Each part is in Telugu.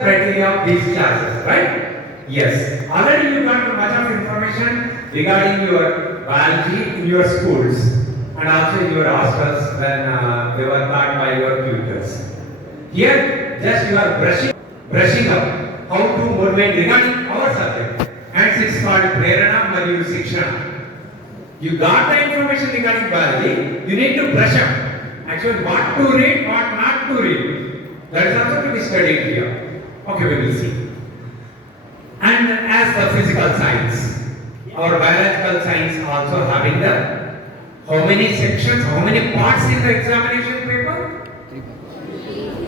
criteria of these classes, right? Yes. Already you got much of information regarding your biology in your schools and also in your hostels when they were taught by your tutors. Here, just you are brushing up how to motivate regarding our subject. And it's called Prerana Mariyu Shikshana. You got the information regarding biology, you need to brush up. Actually, what to read, what not to read. That is also to be studied here. Okay, we will see. And as the physical science, our biological science also having the how many sections, how many parts in the examination paper?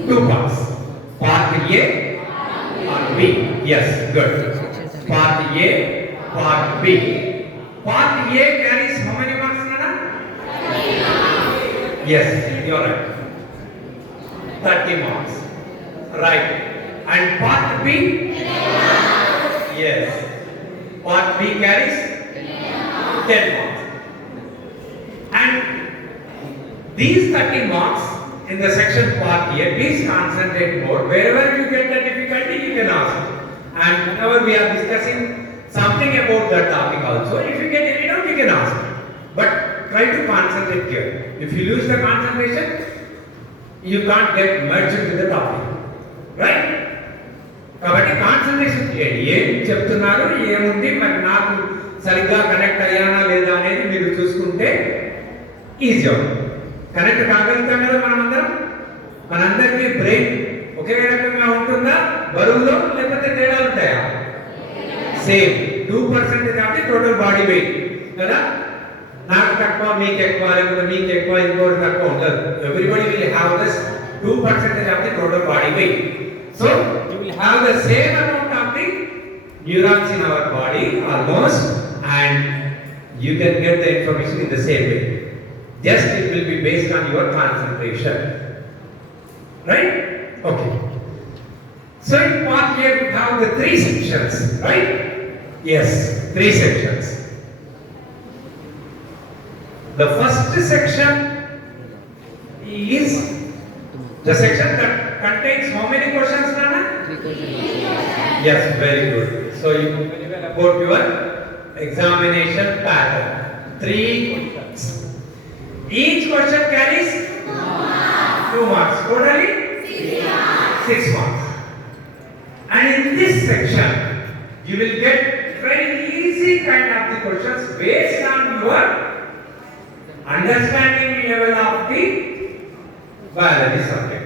2 parts. Part A, Part B. Yes, good. Part A, Part B. Part A carries how many marks, Nana? Yes, you are right. 30 marks. Right. And part B? Yes. Part B carries 10 marks. And these 30 marks in the section part A, please concentrate more. Wherever you get the difficulty, you can ask. And whenever we are discussing something about that topic also, if you get any doubt, you can ask. But try to concentrate here. If you lose the concentration, you can't get merged with the topic. Right? కాబట్టి కాన్సంట్రేషన్ చేయండి. ఏం చెప్తున్నారు, ఏముంది, మరి నాకు సరిగ్గా కనెక్ట్ అయ్యానా లేదా అనేది మీరు చూసుకుంటే ఈజీ అవుతుంది. కనెక్ట్ కాగలుగుతాం కదా మనమందరం. మనందరికీ బ్రెయిన్ ఒకే రకంగా ఉంటుందా బరువులో, లేకపోతే తేడాలు ఉంటాయా? సేమ్ 2% కాబట్టి టోటల్ బాడీ వెయిట్ కదా. నాకు తక్కువ, మీకు ఎక్కువ, లేకపోతే మీకు ఎక్కువ, ఇంకోటి తక్కువ ఉండదు. Everybody will have this 2% of the total body weight. So you will have the same amount of the neurons in our body almost, and you can get the information in the same way. Just it will be based on your concentration. Right? Okay. So in part here we have the 3 sections, right? Yes, 3 sections. The first section is the section that contains how many questions, Nana? 3 questions. Yes, very good. So you know very well about your examination pattern. 3 questions. Each question carries 2 marks. Totally 6 marks. And in this section, you will get very easy kind of the questions based on your understanding level of the biology subject.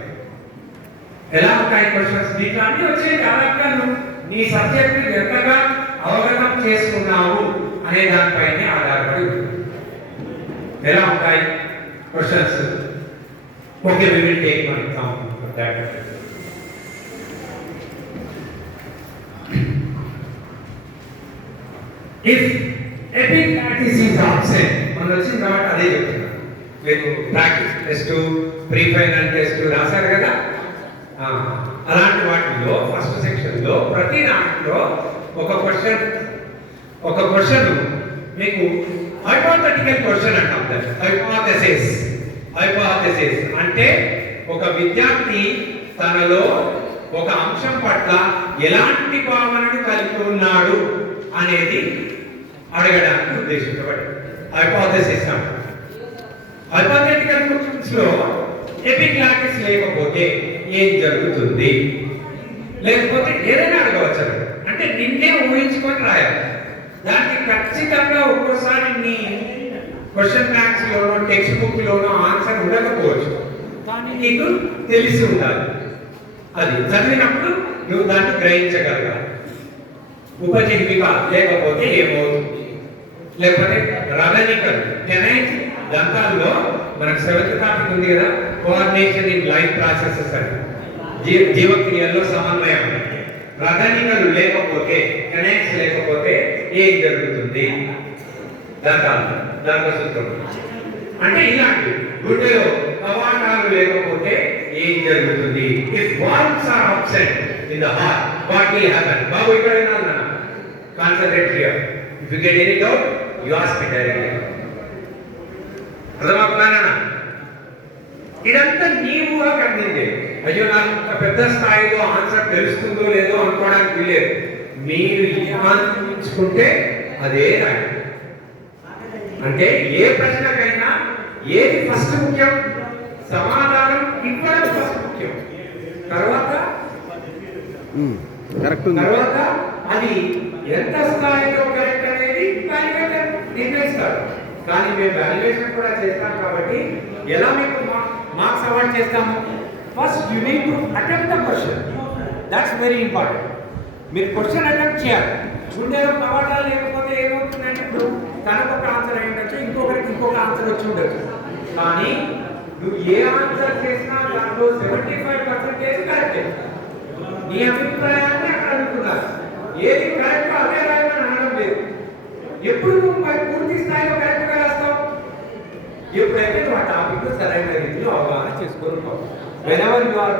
ఎలా ఉంటాయి క్వశ్చన్స్? నీకు అన్నీ వచ్చే దాదాపుగా నువ్వు నీ సబ్జెక్ట్ ఎంతగా అవగతం చేసుకున్నావు అనే దానిపైనే ఆధారపడి ఉంటుంది. ఎలా ఉంటాయి questions? Okay, we will take one example for that. If epiglottis is absent, మనం వచ్చిన తర్వాత అదే చెప్తున్నా. మీరు practice test, pre final test రాశారు కదా. అలాంటి వాటిలో ఫస్ట్ సెక్షన్లో ప్రతి దాంట్లో ఒక క్వశ్చన్ మీకు హైపోథెటికల్ క్వశ్చన్ అంటాం. హైపోథెసిస్ అంటే ఒక విద్యార్థి తనలో ఒక అంశం పట్ల ఎలాంటి భావనను కలిగి ఉన్నాడు అనేది అడగడానికి ఉద్దేశించబడి హైపోథెసిస్ అంటాం. హైపోథెటికల్ క్వశ్చన్స్ లో ఎపిక్లాటిస్ లేకపోతే ఏం జరుగుతుంది, లేకపోతే ఏదైనా అడగవచ్చు. అంటే నిన్నే ఊహించుకొని రాయాలి. దానికి ఖచ్చితంగా ఒక్కోసారి నీ క్వశ్చన్ బ్యాంక్స్ లోనో టెక్స్ట్ బుక్ లోనో ఆన్సర్ ఉండకపోవచ్చు, కానీ నీకు తెలిసి ఉండాలి. అది చదివినప్పుడు నువ్వు దాన్ని గ్రహించగలగాలి. ఉపజీవిక లేకపోతే ఏమవుతుంది, లేకపోతే రవనికలు టెనైట్ దంతాల్లో మనకు 7th టాపిక్ ఉంది కదా, కోఆర్డినేషన్ ఇన్ లైఫ్ ప్రాసెసెస్ అని, జీవక్రియల్లో సమన్వయం. రథనికలు లేకపోతే, కనెక్ట్స్ లేకపోతే ఏం జరుగుతుంది? దంత సూత్రం అంటే ఇలాంటి. గుడ్డలో కవాటాలు లేకపోతే ఏం జరుగుతుంది? If valves are absent in the heart, what will happen? బాబు ఇక్కడ concentrate here. If you get any doubt you ask me directly. అర్థమవుతుందా? ఇదంతా నీ ఊహ కందింది. అయ్యో నాకు ఇంత పెద్ద స్థాయిలో ఆన్సర్ తెలుస్తుందో లేదో అనుకోవడానికి లేదు. మీరు ఆలోచించుకుంటే అదే రాయండి. అంటే ఏ ప్రశ్నకైనా ఏది ఫస్ట్ ముఖ్యం? సమాధానం ఇవ్వడం ఫస్ట్ ముఖ్యం. తర్వాత అది ఎంత స్థాయిలో కరెక్ట్ అనేది వాల్యుయేటర్ నిర్ణయిస్తారు. కానీ మేము వాల్యుయేషన్ కూడా చేస్తాం కాబట్టి ఎలా మీకు మార్క్స్ అవార్డ్ చేస్తాము? First you need to attempt the question. That's very important. మీరు క్వశ్చన్ అటెంప్ట్ చేయాలి. గుండెలో కవాటాలు లేకపోతే ఏమవుతుందంటే ఇప్పుడు తనకు ఒక ఆన్సర్ అయి ఉండొచ్చు, ఇంకొకరికి ఇంకొక ఆన్సర్ వచ్చి ఉండొచ్చు. కానీ నువ్వు ఏ ఆన్సర్ చేసినా దాంట్లో 75% కరెక్ట్. నీ అభిప్రాయాన్ని అక్కడ అనుకున్నారు. ఏది కరెక్ట్ అదే రాయమని అనడం లేదు. ఎప్పుడు నువ్వు మరి పూర్తి స్థాయిలో కరెక్ట్గా రాస్తావు? ఎప్పుడైతే నువ్వు ఆ టాపిక్ సరైన రీతిలో అవగాహన చేసుకుంటావు. whenever you are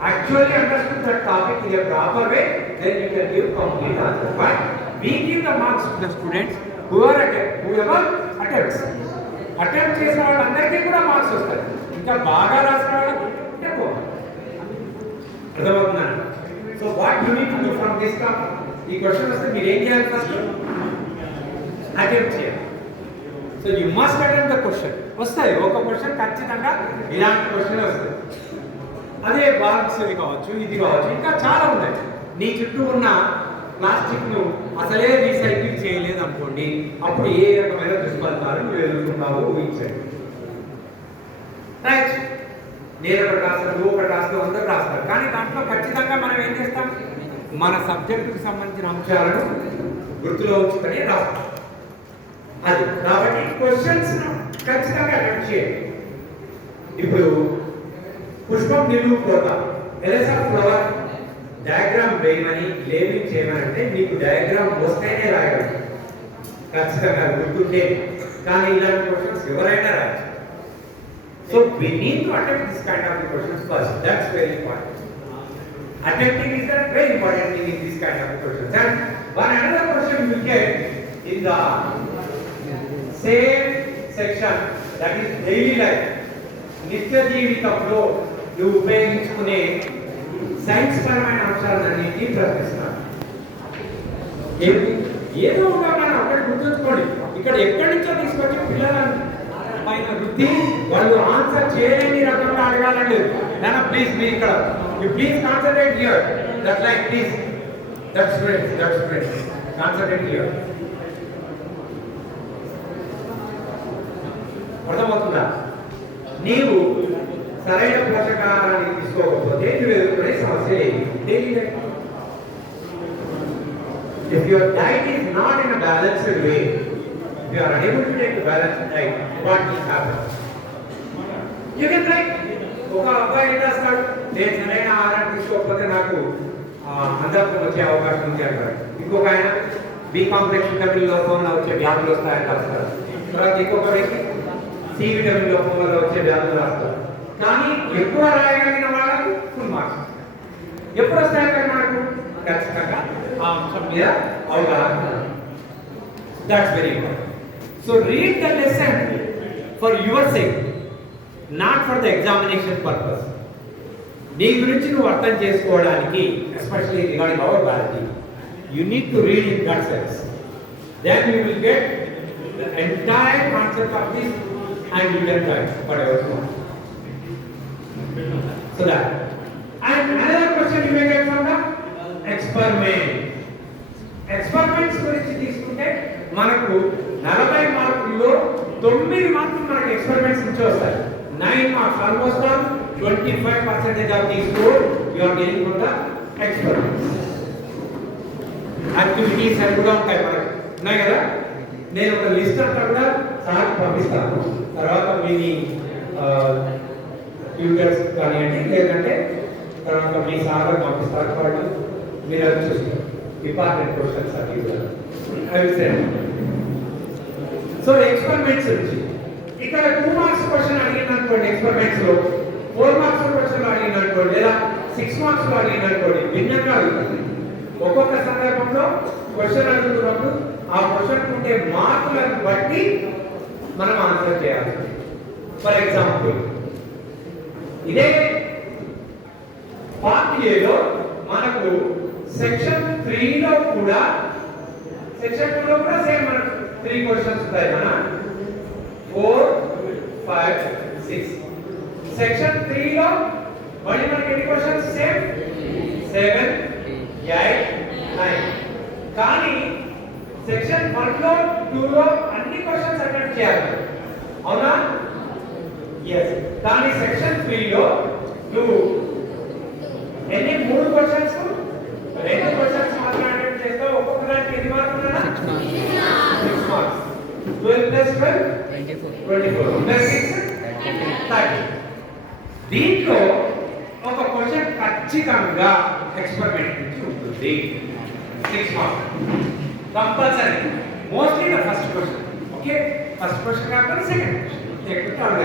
actually understood that topic in a proper way, then you can give complete answer. But we give the marks to the students whoever attempts. Attempt చేసిన వాళ్ళందరికీ కూడా మార్క్స్ వస్తాయి. ఇంకా బాగా రాసిన వాళ్ళకి ఎక్కువ. అర్థమవుతుందా? So what you need to do from this topic? ఈ క్వశ్చన్ వస్తే మీరు ఏం చేయాలి? ఫస్ట్ అటెంప్ట్ చేయాలి. So you must attempt the question. వస్తాయి ఒక క్వశ్చన్ ఖచ్చితంగా ఇలాంటి క్వశ్చన్ వస్తుంది. అదే బాక్స్ కావచ్చు, ఇది కావచ్చు, ఇంకా చాలా ఉన్నాయి. నీ చుట్టూ ఉన్న ప్లాస్టిక్ ను అసలే రీసైకిల్ చేయలేదు అనుకోండి, అప్పుడు ఏ రకమైన దుష్ఫలితాలు నువ్వు ఎదుర్కొంటావో ఊహించండి. రైట్, నేను ఒకటి రాస్తాను, నువ్వు ఒకటి రాస్తావు, అందరూ రాస్తారు. కానీ దాంట్లో ఖచ్చితంగా మనం ఏం చేస్తాం? మన సబ్జెక్టుకి సంబంధించిన అంశాలను గుర్తులో ఉంచుకొని రాస్తాం. అది కాబట్టి క్వశ్చన్స్ ఖచ్చితంగా అటెంప్ట్ చేయండి. ఇప్పుడు పుష్పం నిలువు కోత ఎలసా ఫ్లవర్ డయాగ్రామ్ వేయమని లేబింగ్ చేయమని అంటే మీకు డయాగ్రామ్ వస్తేనే రాయగలరు, ఖచ్చితంగా గుర్తుంటే. కానీ ఇలాంటి క్వశ్చన్స్ ఎవరైనా రాయచ్చు. So we need to attempt this kind of questions first. That's very important. Attempting is a very important thing in this kind of questions. And one another question you will get in the same section, that is daily life. నిత్య జీవితంలో నువ్వు ఉపయోగించుకునే సైన్స్ పరమైన అంశాలన్నింటినీ ప్రశ్నిస్తున్నాను. ఏదో ఒక మనం అక్కడ గుర్తుంచుకోండి. ఇక్కడ ఎక్కడి నుంచో తీసుకొచ్చి పిల్లల పైన వృత్తి వాళ్ళు ఆన్సర్ చేయలేని రకంగా అడగాలని లేదు. నాన్న ప్లీజ్ మీరు ఇక్కడ please concentrate here. That like please that's friends concentrate here. అర్థమవుతుందా? నీవు సరైన పోషకాహారాన్ని తీసుకోకపోతే నువ్వు ఎదుర్కొనే సమస్య ఏంటి? If your diet is not in a balanced way, if you are unable to take a balanced diet, what will happen? You can write. ఒక అబ్బాయి ఏం రాస్తాడు? నేను సరైన ఆహారం తీసుకోకపోతే నాకు అంధత్వం వచ్చే అవకాశం ఉంది అంటారు. ఇంకొక ఆయన బి కాంప్లెక్స్ విటమిన్ లోపం వల్ల వచ్చే వ్యాధులు వస్తాయని రాస్తారు. తర్వాత ఇంకొక వ్యక్తి సి విటమిన్ లోపం వల్ల వచ్చే వ్యాధులు రాస్తారు. కానీ ఎక్కువ రాయగలిగిన వాళ్ళకు ఫుల్ మార్క్స్. ఎప్పుడు వస్తాయి మనకు? ఖచ్చితంగా ఆ అంశం మీద అవగాహన. That's very important. So read the lesson for your sake, not for the examination purpose. నీ గురించి నువ్వు అర్థం చేసుకోవడానికి, especially regarding our biology, you need to read in that sense. Then you will get the entire concept of this and you can write for ever small. So that. And another question you may get from the experiment. Experiments గురించి తీసుకుంటే మనకు 40 మార్కుల్లో 9 మార్కులు మనకు ఎక్స్పెరిమెంట్స్ నుంచి వస్తాయి. 9 marks, almost 25% of the score you are getting from the experiments. Activities and కూడా ఉంటాయి మనకు, ఉన్నాయి కదా. నేను ఒక లిస్ట్ అంతా కూడా సార్ పంపిస్తాను. తర్వాత మీ ట్యూటర్స్ కానివ్వండి, లేదంటే తర్వాత మీ సార్ పంపిస్తారు. వాళ్ళు మీరు అది చూస్తారు. ఇంపార్టెంట్ క్వశ్చన్స్ అవి అవి సరే. సో ఎక్స్పెరిమెంట్స్ నుంచి ఇక్కడ 2 మార్క్స్ క్వశ్చన్ అడిగిననుకోండి, ఎక్స్పెరిమెంట్స్ లో 4 మార్క్స్ క్వశ్చన్ అడిగిననుకోండి, లేదా 6 మార్క్స్ అడిగిననుకోండి, భిన్నంగా అడుగుతుంది. ఒక్కొక్క సందర్భంలో క్వశ్చన్ అడుగుతున్నప్పుడు ఆ క్వశ్చన్ ఉంటే మార్కులను బట్టి మనం ఆన్సర్ చేయాలి. ఫర్ ఎగ్జాంపుల్, ఇదే పార్ట్ ఏలో మనకు సెక్షన్ 3లో కూడా సెక్షన్ 2లో కూడా సేమ్ మనకు 3 క్వశ్చన్స్ ఉంటాయి మన 4 5 6 సెక్షన్ 3లో మళ్ళీ మనకి ఎన్ని క్వశ్చన్స్ సేమ్ 7 8 9 కానీ సెక్షన్ 1లో 2లో అన్ని క్వశ్చన్స్ అటెంప్ట్ చేయాలి అవునా yes కానీ సెక్షన్ 3లో నువ్వు ఎన్ని 3 క్వశ్చన్స్ 2 క్వశ్చన్స్ మాత్రమే అటెంప్ట్ చేస్తావు ఒక్కొక్క దానికి ఎన్ని మార్కులు ఉన్నా 6 మార్క్స్ 12 ప్లస్ 12 24 ప్లస్ 6 30 దీంట్లో ఒక క్వశ్చన్ ఖచ్చితంగా ఎక్స్పెరిమెంట్ నుంచి ఉంటుంది 6 marks compulsory mostly the first question okay first question కాకపోతే సెకండ్ క్వశ్చన్ లేకపోతే థర్డ్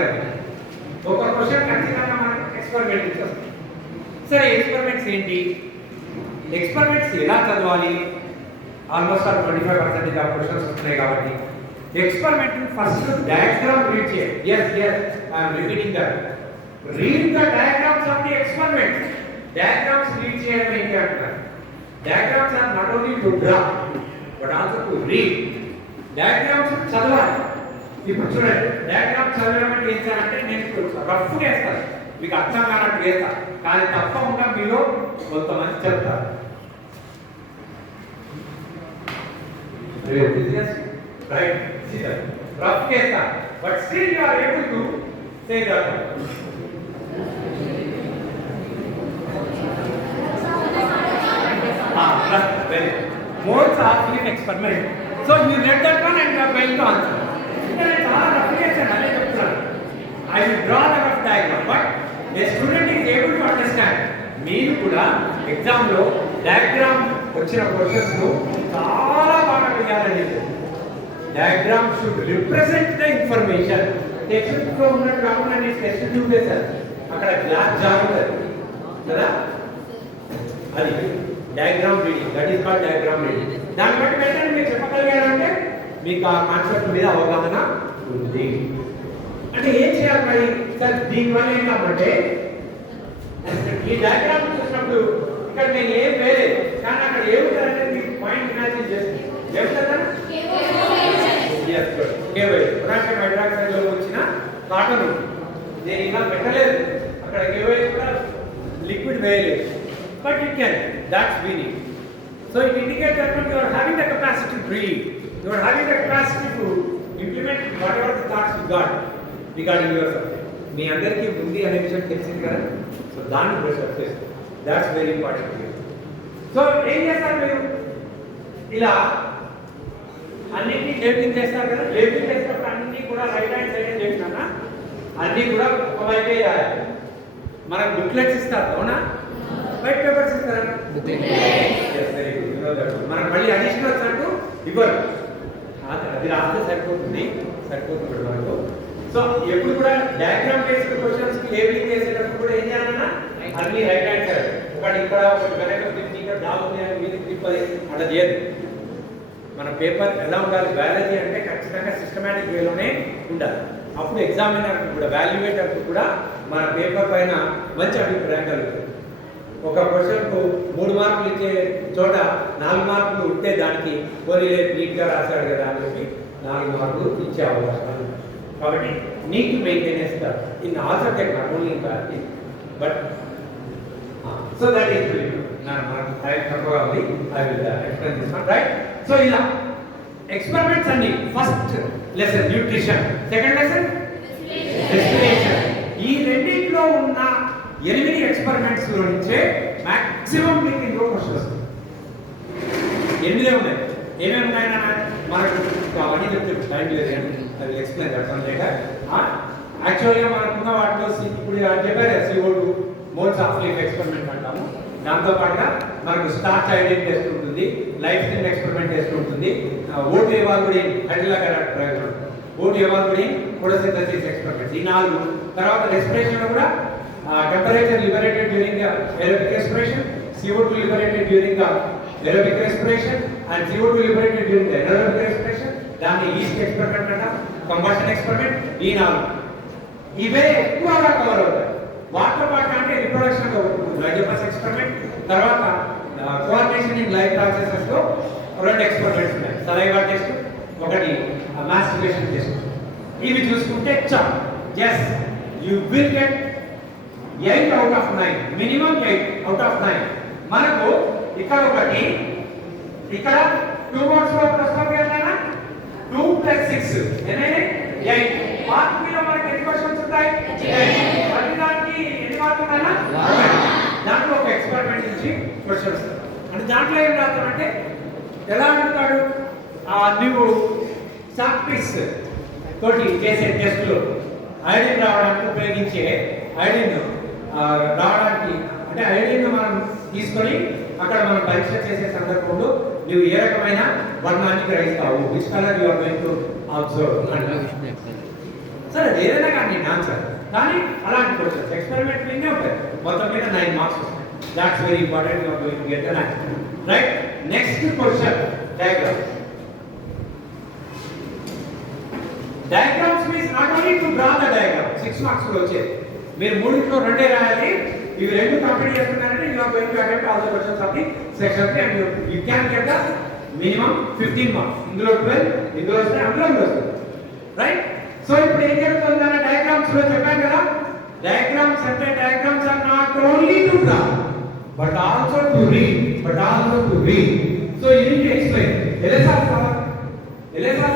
ఒక క్వశ్చన్ ఖచ్చితంగా మనకు ఎక్స్పెరిమెంట్ నుంచి వస్తుంది సరే ఎక్స్పెరిమెంట్స్ ఏంటి ఎక్స్పెరిమెంట్స్ ఎలా చదవాలి ఆల్మోస్ట్ 25% ఆఫ్ క్వశ్చన్స్ వస్తున్నాయి కాబట్టి ఎక్స్పెరిమెంట్ ఫస్ట్ డయాగ్రామ్ రీడ్ చేయండి yes I am repeating that read the diagrams of the experiment diagrams read చేయడం ఏంటి అంటారు diagrams are not only to draw but also to read diagrams చదవాలి ఇప్పుడు చూడండి డయాగ్రామ్ చదవడం అంటే ఏం చేయాలంటే నేను రఫ్గా వేస్తాను మీకు అర్థం కానట్టు వేస్తా కానీ తప్పకుండా మీలో కొంతమంది చెప్తారు రైట్ రఫ్ వేస్తా but still you are able to say that modes of an experiment so you read that one and you are going to answer చాలా రఫ్ చేశాను అదే చెప్తున్నాను I will draw the rough diagram but a student is able to understand మీరు కూడా ఎగ్జామ్ లో డయాగ్రామ్ వచ్చిన క్వశ్చన్స్ ను చాలా బాగా వేయాలని diagram should represent the information text లో ఉన్నట్టు కాకుండా నేను టెక్స్ట్ చూపేశాను అక్కడ గ్లాస్ జాగుతుంది కదా అది diagram reading that is called diagram reading దాన్ని బట్టి వెంటనే మీరు చెప్పగలిగారంటే మీకు ఆ కాన్సెప్ట్ మీద అవగాహన ఉంది అంటే ఏం చేయాలి మరి సార్ దీనివల్ల ఏంటంటే ఈ డయాగ్రామ్ చూసినప్పుడు ఇక్కడ నేను ఏం వేరే కానీ అక్కడ ఏముంటారంటే మీకు పాయింట్ ఇమాజిన్ చేస్తుంది ఏముంటారా పొటాషియం హైడ్రాక్సైడ్ లో వచ్చిన కాటన్ నేను ఇలా పెట్టలేదు అక్కడ కేవైఎస్ కూడా లిక్విడ్ వేయలేదు but it can that's meaning so it indicate that you are having the capacity to read you are having the capacity to implement whatever the thoughts you got regarding your subject మీ అందరికీ ఉంది అనే విషయం తెలిసింది కదా సో దాన్ని బ్రష్ అప్ చేస్తారు దాట్స్ వెరీ ఇంపార్టెంట్ సో ఏం చేస్తారు మీరు ఇలా అన్నింటినీ లేబులింగ్ చేస్తారు కదా లేబులింగ్ చేసినప్పుడు అన్ని కూడా రైట్ హ్యాండ్ సైడ్ చేసినా అన్ని కూడా ఒకవైపే రాయాలి మనకు బుక్లెట్స్ ఇస్తారు అవునా వైట్ పేపర్స్ ఇస్తారా వెరీ గుడ్ మనకు మళ్ళీ అడిషనల్ వచ్చినట్టు ఇవ్వరు అది రాస్తే సరిపోతుంది మనకు సో ఎప్పుడు కూడా డయాగ్రామ్ బేస్డ్ క్వశ్చన్స్ కి లేబులింగ్ చేసేటప్పుడు కూడా ఏం చేయాలన్నా అన్ని రైట్ హ్యాండ్ సైడ్ ఒకటి ఇక్కడ ఒకటి వెనక తిప్పి ఇక్కడ డాగ్ ఉంది అని మీద తిప్పది అలా చేయదు మన పేపర్ ఎలా ఉండాలి బయాలజీ అంటే ఖచ్చితంగా సిస్టమేటిక్ వేలోనే ఉండాలి అప్పుడు ఎగ్జామినర్ కూడా వాల్యుయేటర్ కూడా మన పేపర్ పైన మంచి అభిప్రాయం కలుగుతుంది ఒక క్వశ్చన్కు 3 మార్కులు ఇచ్చే చోట 4 మార్కులు ఉంటే దానికి పోనీ నీట్గా రాశాడు కదా అని చెప్పి 4 మార్కులు ఇచ్చే అవకాశం కాబట్టి neat maintenance that in all subject not only in biology but so that is మనకు టైం తక్కువగా ఉంది I will explain this one right so ఇలా ఎక్స్పెరిమెంట్స్ అన్ని first lesson nutrition second lesson respiration ఈ రెండింటిలో ఉన్న 8 ఎక్స్పెరిమెంట్స్ లో నుంచే మాక్సిమం మీకు ఇంకో క్వశ్చన్స్ 8 ఉన్నాయి ఏమేమి ఉన్నాయన్నా మనకు అవన్నీ చెప్తే టైం లేదు కానీ అది ఎక్స్ప్లెయిన్ చేస్తాను లేక యాక్చువల్గా మనకున్న వాటిలో ఇప్పుడు చెప్పారు CO2 modes of life experiment అంటాము దాంతో పాటుగా మనకు స్టార్చ్ ఐడెంట్ టెస్ట్ ఉంటుంది లైఫ్ స్టైల్ ఎక్స్పెరిమెంట్ టెస్ట్ ఉంటుంది ఓటు ఎవాల్యుయేషన్ హైడ్రోలా కరెక్ట్ ప్రయోజనం ఓటు ఎవాల్యుయేషన్ ఫోటోసింథసిస్ ఎక్స్పెరిమెంట్ ఈ 4 తర్వాత రెస్పిరేషన్ లో కూడా temperature liberated during the aerobic respiration, CO2 liberated during the aerobic respiration and CO2 liberated during the anaerobic respiration. దాన్ని ఈస్ట్ ఎక్స్పెరిమెంట్ అంటాం కంబషన్ ఎక్స్పెరిమెంట్ ఈ 4 ఇవే ఎక్కువగా కవర్ అవుతాయి వాటితో పాటు అంటే రిప్రొడక్షన్ లైజోపస్ ఎక్స్పెరిమెంట్, తర్వాత కోఆర్డినేషన్ ఇన్ లైఫ్ ప్రాసెసెస్ లో 2 ఎక్స్పెరిమెంట్స్ ఉన్నాయి. సలైవా టెస్ట్, ఒకటి మాస్టిబేషన్ టెస్ట్. ఇవి చూసుకుంటే చాలు. Yes, you will get 8 out of 9, minimum 8 out of 9. మనకు ఇక్కడ ఒకటి, ఇక్కడ 2 మార్క్స్ లో వస్తుంది కదా, 2 + 6 ఎన్ని 8. పార్ట్ బి లో మనకి ఎన్ని క్వశ్చన్స్ ఉంటాయి? 8. ప్రతి దానికి ఎన్ని మార్కులు ఉన్నాయా? దాంట్లో ఒక ఎక్స్పెరిమెంట్ నుంచి క్వశ్చన్స్. అంటే దాంట్లో ఏం రాస్తామంటే ఎలా అడుగుతాడు, నువ్వు సాక్పీస్ తోటి చేసే టెస్టులు ఐడిన్ రావడానికి ఉపయోగించే ఐడిన్ రావడానికి, అంటే ఐడిన్ మనం తీసుకొని అక్కడ మనం పరీక్ష చేసే సందర్భంలో నువ్వు ఏ రకమైన వర్ణాన్ని గ్రహిస్తావు, which colour you are going to observe అంటే సరే ఏదైనా కానీ ఆన్సర్. కానీ అలాంటి క్వశ్చన్స్ ఎక్స్పెరిమెంట్ మీదే ఉంటాయి. మొత్తం మీద 9 మార్క్స్ వస్తాయి. That's very important. You are going to get the answer, right? Next question diagram. Diagrams means not only to draw the diagram. 6 marks లో వచ్చేది. మీరు 3లో 2 రాయాలి. ఇవి 2 కంప్లీట్ చేస్తున్నారంటే you are going to attempt all the questions of the section 3 and you can get the minimum 15 marks. ఇందులో 12, ఇందులో వస్తే అందులో వస్తుంది, రైట్? సో ఇప్పుడు ఏం జరుగుతుందన్న డయాగ్రామ్స్ లో చెప్పాను కదా, డయాగ్రామ్స్ అంటే diagrams are not only to draw but also to read, so you need to explain. L S R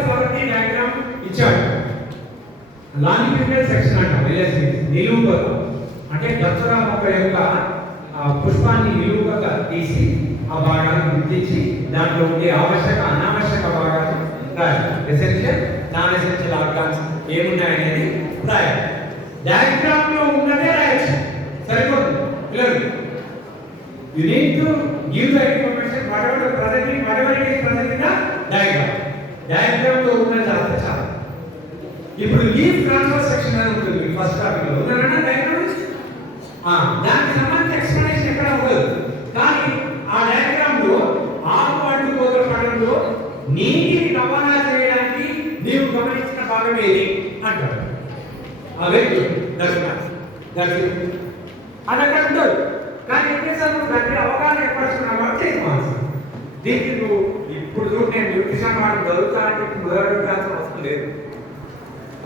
flower కి డయాగ్రామ్ ఇచ్చాడు. లాంగిట్యూడినల్ సెక్షన్ అంటాం. ఎల్ఎస్సి నిలువుగా అంటే దసరా మొక్క యొక్క పుష్పాన్ని నిలువుగా తీసి ఆ భాగాన్ని గుర్తించి దాంట్లో ఉండే ఆవశ్యక అనావశ్యక భాగాలు రాయాలి. ఎసెన్షియల్, నాన్ ఎసెన్షియల్ ఆర్గాన్స్ ఏమున్నాయనేది రాయాలి. డయాగ్రామ్ లో ఉన్నదే రాయొచ్చు, సరిపోతుంది పిల్లలు. You need to give the information whatever it is present in the diagram. Diagram లో ఉన్నది అంత చాలు. ఇప్పుడు లీఫ్ ట్రాన్స్ఫర్ సెక్షన్ అని ఉంటుంది ఫస్ట్ టాపిక్ లో ఉన్నారన్న డయాగ్రామ్. దానికి సంబంధించిన ఎక్స్ప్లెనేషన్ ఎక్కడ ఉండదు. కానీ ఆ డయాగ్రామ్ లో ఆకు అడ్డుకోగల పడంలో నీటిని రవాణా చేయడానికి నీవు గమనించిన భాగం ఏది అంటారు. వెరీ గుడ్, అది అక్కడ ఉండదు. కానీ ఎన్నిసార్లు దానికి అవగాహన ఏర్పరుచుకున్నావు కాబట్టి దీనికి నువ్వు ఇప్పుడు చూడు, నేను న్యూట్రిషన్ వాడు చదువుతా అంటే మొదలెట్టాల్సిన అవసరం లేదు.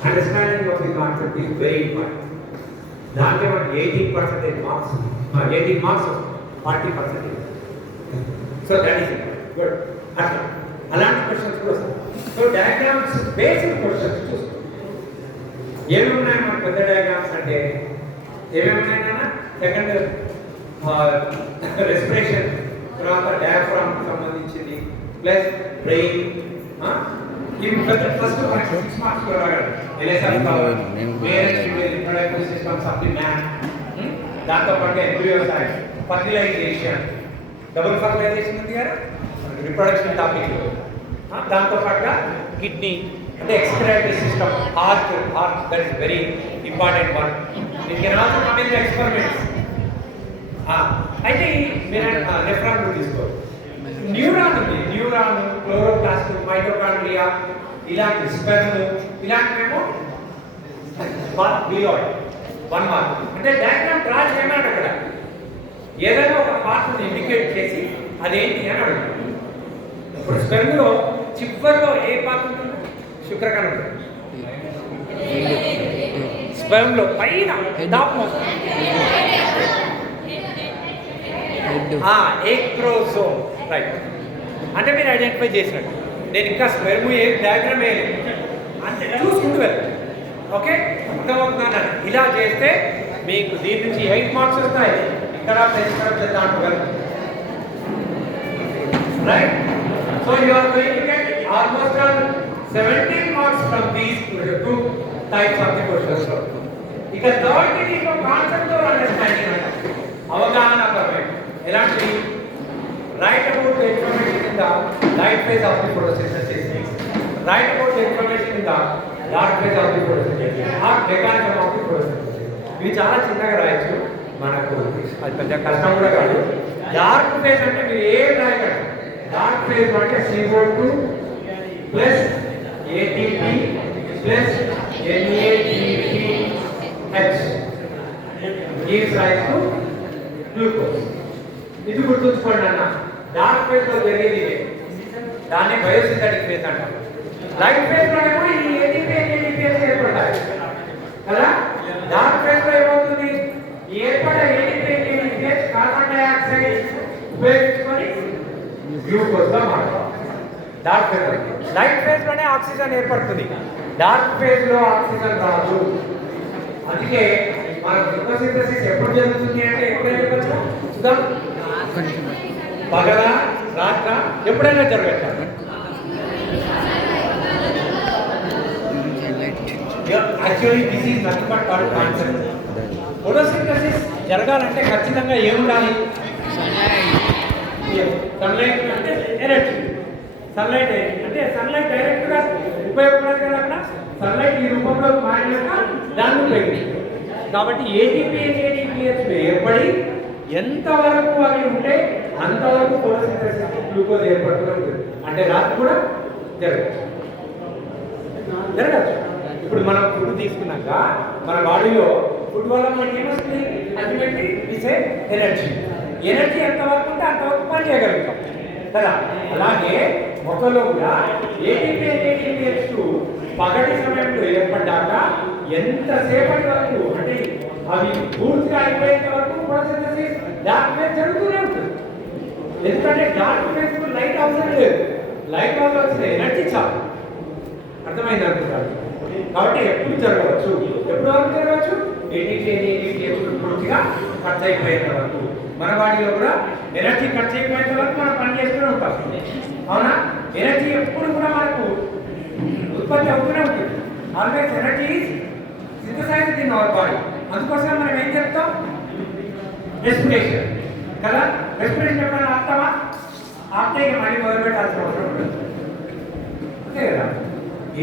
Understanding of the concept is very important. దాంట్లో మనకి 18% marks, 18 marks 40%. So that is good. అట్లా అలాంటి క్వశ్చన్స్ కూడా వస్తాయి. సో డయాగ్రామ్స్ బేసిక్ క్వశ్చన్స్ చూస్తాం. ఏమేమి ఉన్నాయి మన పెద్ద డయాగ్రామ్స్ అంటే ఏమేమి ఉన్నాయన్నా? సెకండ్ రెస్పిరేషన్, తర్వాత డయాఫ్రామ్ సంబంధించింది, ప్లస్ బ్రెయిన్. ఇవి ఫస్ట్ 6 మార్క్స్ లో రాగలరు. సిస్టమ్స్ ఆఫ్ ది మ్యాన్, దాంతో పాటు embryo science, fertilisation, double fertilisation ఉంది కదా రిప్రొడక్షన్ టాపిక్. దాంతో పాటుగా కిడ్నీ అంటే excretory system, heart, that is very important one. It can also come in the experiments. అయితే మీరు నెఫ్రాన్ కూడా తీసుకోవాలి. న్యూరాన్ ఉంది, న్యూరాన్, క్లోరోప్లాస్ట్, మైటోకాండ్రియా, ఇలాంటి స్పెర్మ్, ఇలాంటివేమో బిలాయిడ్ 1 మార్క్. అంటే డయాగ్రామ్ డ్రా చేయమన్నాడు. అక్కడ ఏదైనా ఒక పార్ట్ని ఇండికేట్ చేసి అదేంటి అని అడుగుతాడు. ఇప్పుడు స్పెర్మ్లో చివరిలో ఏ పార్ట్ ఉంటుంది? శుక్రకణం ఉంటుంది. స్పెర్మ్లో పైన టాప్ మోస్ట్ ఏక్రోసోమ్, రైట్? అంటే మీరు ఐడెంటిఫై చేసినట్టు. నేను ఇంకా స్పెర్మ్ ఏ డయాగ్రామ్ వేయలేదు, అంటే చూసుకుంటూ వెళ్ళాను. ఓకే, అర్థమవుతున్నాను. ఇలా చేస్తే మీకు దీని నుంచి 8 మార్క్స్ వస్తాయి. ఇక్కడ దాంట్లో right. So you are going to get almost 17 marks from these 2 types of the questions. ఇక థర్డ్ థింగ్ కాన్సెప్చువల్ అండర్స్టాండింగ్ అంటే అవగాహన పరమైన. ఎలాంటి? Write about the information in the light phase of the photosynthesis, write about the information in the dark phase of the photosynthesis, or mechanism of the photosynthesis. ఇవి చాలా చిన్నగా రాయొచ్చు, మనకు అది పెద్ద కష్టం కూడా కాదు. డార్క్ ఫేజ్ అంటే మీరు ఏం రాయకండి. డార్క్ ఫేజ్ అంటే CO2 plus ATP plus NADPH gives rise to glucose. ఇది గుర్తుంచుకోండి అన్న, డార్క్ ఫేజ్ లో జరిగేది ఇదే, దాన్ని బయోసింథటిక్ ఫేజ్ అంటాం. లైట్ ఫేజ్ లో ఏమో ఈ ATP ADPase ఏర్పడతాయి కదా. డార్క్ ఫేజ్ లో ఏమవుతుంది, ఈ ఏర్పడే ATP ADPase కార్బన్ డయాక్సైడ్ ఉపయోగించుకొని గ్లూకోజ్ గా మారుతాం. డార్క్ ఫేజ్ లో, లైట్ ఫేజ్ లోనే ఆక్సిజన్ ఏర్పడుతుంది, డార్క్ ఫేజ్ లో ఆక్సిజన్ రాదు. అందుకే మన గ్లూకోసింథసిస్ ఎప్పుడు జరుగుతుంది అంటే ఎప్పుడు జరగచ్చు చూద్దాం, పగల రాత్ర ఎప్పుడైనా జరగచ్చు. Actually this is nothing but called concept. Photosynthesis జరగాలంటే ఖచ్చితంగా ఏముండాలి, సన్లైట్ అంటే ఎనర్జీ. సన్లైట్ అంటే సన్లైట్ డైరెక్ట్ గా ఉపయోగపడదు కదా, అక్కడ సన్లైట్ ఈ రూపంలో మారినాక దాన్ని ఉపయోగించాలి. కాబట్టి ఏటీపీ ADPase ఏర్పడి ఎంతవరకు అవి ఉంటే అంతవరకు ఫోటోసింథసిస్ గ్లూకోజ్ ఏర్పడుతూనే ఉంటుంది. అంటే రాత్రి కూడా జరగచ్చు. ఇప్పుడు మనం ఫుడ్ తీసుకున్నాక మన బాడీలో ఫుడ్ వల్ల మనకి ఏమొస్తుంది, అల్టిమేట్లీ ఇట్స్ ఎనర్జీ. ఎనర్జీ ఎంతవరకు ఉంటే అంతవరకు పని చేయగలుగుతాం కదా. అలాగే మొక్కలో కూడా ఏటీపీ ADPase పగటి సమయంలో ఏర్పడ్డాక ఎంతసేపటి వరకు అంటే అవి పూర్తిగా అయిపోయేంత వరకు ఫోటోసింథసిస్ డార్క్ ఫేజ్ జరుగుతూనే ఉంటుంది. ఎందుకంటే డార్క్ ఫేజ్ లైట్ అవసరం లేదు, లైట్ వల్ల వచ్చిన ఎనర్జీ చాలు. అర్థమైంది అనుకుంటారు. కాబట్టి ఎప్పుడు జరగవచ్చు, ఎప్పుడు వరకు జరగవచ్చు, ATP ADPase పూర్తిగా ఖర్చు అయిపోయేంత వరకు. మన బాడీలో కూడా ఎనర్జీ ఖర్చు అయిపోయేంత వరకు మనం పని చేస్తూనే ఉంటాం, అవునా. ఎనర్జీ ఎప్పుడు కూడా మనకు ఉత్పత్తి అవుతూనే ఉంటుంది. Always energy synthesised in our body. అందుకోసం మనం ఏం చెప్తాం, రెస్పిరేషన్ కదా. రెస్పిరేషన్ ఎప్పుడైనా ఆపుతామా, ఆపితే ఇక మళ్ళీ మొదలు పెట్టాల్సిన అవసరం ఉంటుంది, అంతే కదా.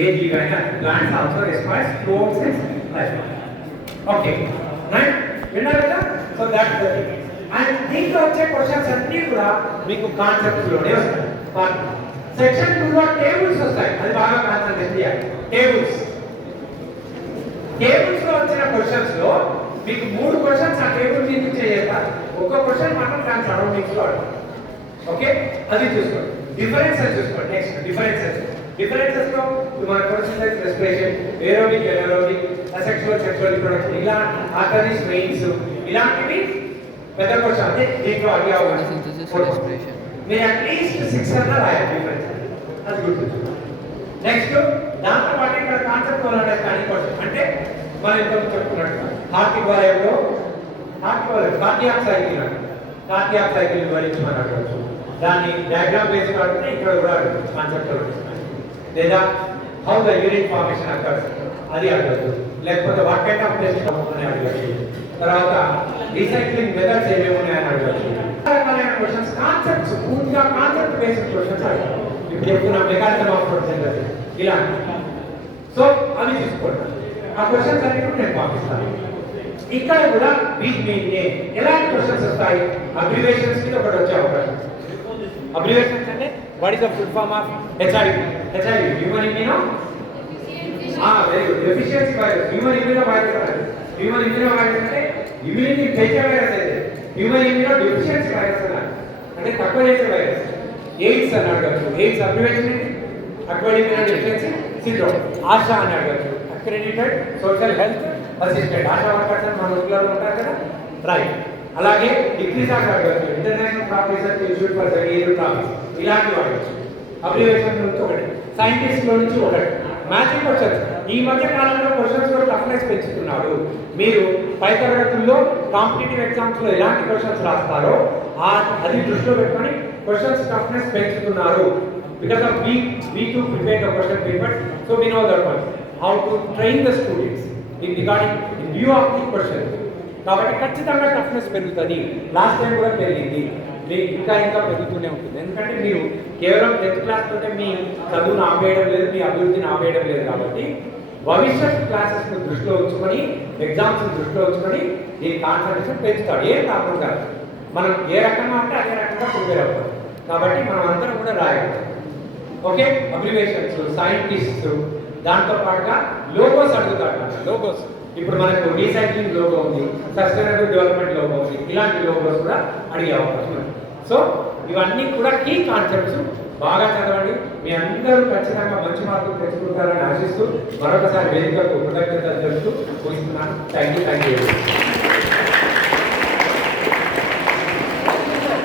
ఏ జీవైనా plants also respires throughout its life. Okay right, విన్నారు కదా. సో దట్ అండ్ దీంట్లో వచ్చే క్వశ్చన్స్ అన్నీ కూడా మీకు కాన్సెప్ట్స్ లోనే వస్తాయి. సెక్షన్ 2 లో టేబుల్స్ వస్తాయి, అది బాగా కాన్సంట్రేట్ చేయాలి. టేబుల్స్ లో వచ్చిన క్వశ్చన్స్ లో మీకు 3 క్వశ్చన్స్ ఆ టేబుల్ నుంచి చేయాలి. ఒక క్వశ్చన్ మాత్రం దాని సరౌండింగ్స్ లో అడగాలి. ఓకే, అది చూసుకోండి. డిఫరెన్సెస్ చూసుకోండి. నెక్స్ట్ డిఫరెన్సెస్ లో మన photosynthesis, respiration, aerobic, anaerobic, asexual, sexual reproduction, ఇలా ఆర్టరీస్, వెయిన్స్, ఇలాంటివి పెద్ద క్వశ్చన్. అంటే దీంట్లో అడిగే అవకాశం మీరు అట్లీస్ట్ 6 అన్నా రాయాలి డిఫరెన్స్, అది గుర్తుంచుకోండి. నెక్స్ట్ దాంతో పాటు ఇక్కడ కాన్సెప్ట్ అండర్స్టాండింగ్ క్వశ్చన్ అంటే మనం ఇంతకు చెప్పుకున్నట్టుగా హార్టిక్ వలయంలో కార్డియాక్ సైకిల్ వివరించమని అడగవచ్చు. దాన్ని డయాగ్రామ్ బేస్ కాబట్టి ఇక్కడ కూడా కాన్సెప్ట్ లేదా how the unit formation occurs అది అడగచ్చు. లేకపోతే వాట్ కైండ్ ఆఫ్ టెస్ట్ అని అడగచ్చు. తర్వాత రీసైక్లింగ్ మెథడ్స్ ఏమేమి ఉన్నాయని అడగచ్చు. రకమైన క్వశ్చన్స్, కాన్సెప్ట్స్, పూర్తిగా కాన్సెప్ట్ బేస్డ్ క్వశ్చన్స్ అడగచ్చు. ఇప్పుడు చెప్తున్న మెకానిజం ఆఫ్ ఫోటోసింథసిస్ ఇలా. సో అవి చూసుకోండి. ఆ క్వశ్చన్స్ అన్ని నేను పంపిస్తాను. ఇక్కడ కూడా ఎలాంటి క్వశ్చన్స్ వస్తాయి, అబ్రివేషన్స్ మీద ఒకటి వచ్చే అవకాశం. అబ్రివేషన్స్ అంటే what is the full form of HIV human immuno very good deficiency virus, human immuno virus. Human immuno virus అంటే ఇమ్యూనిటీ పెంచే వైరస్ అయితే హ్యూమన్ ఇమ్యూనో డెఫిషియన్సీ వైరస్ అన్నారు, అంటే తక్కువ చేసే వైరస్. ఎయిడ్స్ అని అడగచ్చు. ఎయిడ్స్ అబ్రివేషన్ ఏంటి, acquired immuno deficiency syndrome. ASHA అని అడగచ్చు, accredited social health assistant. ASHA workers మన ఊళ్ళో ఉంటారు కదా, రైట్. అలాగే డిగ్రీస్ ఆఫ్ అడగచ్చు, international crop research institute for security traffic, ఇలాంటివి అడగచ్చు. అబ్రివేషన్ నుంచి ఒకటి, సైంటిస్ట్ లో నుంచి ఒకటి. మ్యాథ్స్ క్వశ్చన్స్ ఈ మధ్య కాలంలో క్వశ్చన్స్ కూడా టఫ్నెస్ పెంచుతున్నారు. మీరు పై తరగతుల్లో కాంపిటేటివ్ ఎగ్జామ్స్ లో ఎలాంటి క్వశ్చన్స్ రాస్తారో అది దృష్టిలో పెట్టుకొని క్వశ్చన్స్ టఫ్నెస్ పెంచుతున్నారు. Because of we to prepare the question paper, so we know that one how to train the students in regarding in view of the question. కాబట్టి ఖచ్చితంగా టఫ్నెస్ పెరుగుతుంది. లాస్ట్ టైం కూడా పెరిగింది, ఇంకా పెరుగుతూనే ఉంటుంది. ఎందుకంటే మీరు కేవలం 10th క్లాస్ తోటే మీ చదువును ఆపేయడం లేదు, మీ అభివృద్ధిని ఆపేయడం లేదు. కాబట్టి భవిష్యత్ క్లాసెస్ను దృష్టిలో ఉంచుకొని, ఎగ్జామ్స్ దృష్టిలో ఉంచుకొని దీని కాన్సన్ట్రేషన్ పెంచుతాడు. ఏం కారణం కాదు, మనం ఏ రకంగా అంటే అదే రకంగా ప్రిపేర్ అవుతాం. కాబట్టి మనం అందరం కూడా రాయాలి. ఓకే, అబ్రివేషన్స్, సైంటిస్ట్స్, దాంతో పాటుగా లోగోస్ అడుగుతాడు. లోగోస్ ఇప్పుడు మనకు రీసైక్లింగ్ లోగో ఉంది, సస్టైనబుల్ డెవలప్మెంట్ లోగో ఉంది, ఇలాంటి లోగోస్ కూడా అడిగే అవకాశం ఉంది. సో ఇవన్నీ కూడా కీ కాన్సెప్ట్స్. బాగా చదవండి. మీ అందరూ ఖచ్చితంగా మంచి మార్కులు తెచ్చుకుంటారని ఆశిస్తూ మరొకసారి వేదికకు కృతజ్ఞతలు తెలుపుతూ ముగిస్తున్నాను. Thank you.